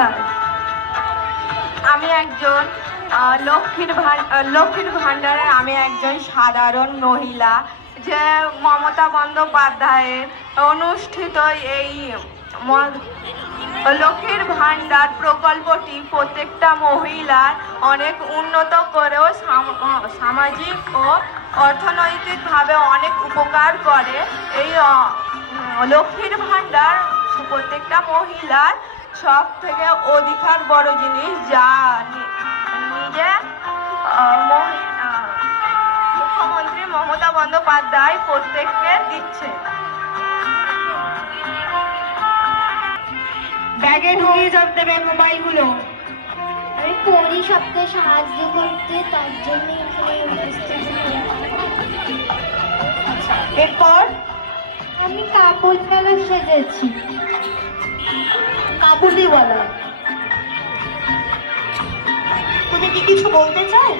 নমস্কার, আমি একজন লক্ষ্মীর ভাণ্ডারের আমি একজন সাধারণ মহিলা। যে মমতা বন্দ্যোপাধ্যায়ের অনুষ্ঠিত এই লক্ষ্মীর ভাণ্ডার প্রকল্পটি প্রত্যেকটা মহিলার অনেক উন্নত করেও সামাজিক ও অর্থনৈতিকভাবে অনেক উপকার করে। এই লক্ষ্মীর ভাণ্ডার প্রত্যেকটা মহিলার সব থেকে অধিকার বড় জিনিস, যা নিজে মুখ্যমন্ত্রী মমতা বন্দ্যোপাধ্যায় প্রত্যেককে দিচ্ছে। ব্যাগে ঢুকিয়ে যাব দেবে মোবাইলগুলো। আমি পরি সবকে সাহায্য করতে, তার জন্য এখানে উপস্থিত হই। এরপর আমি কাপড় মেলা সেজেছি। কাপড় দিয়ে বলো, তুমি কি কিছু বলতে চাও?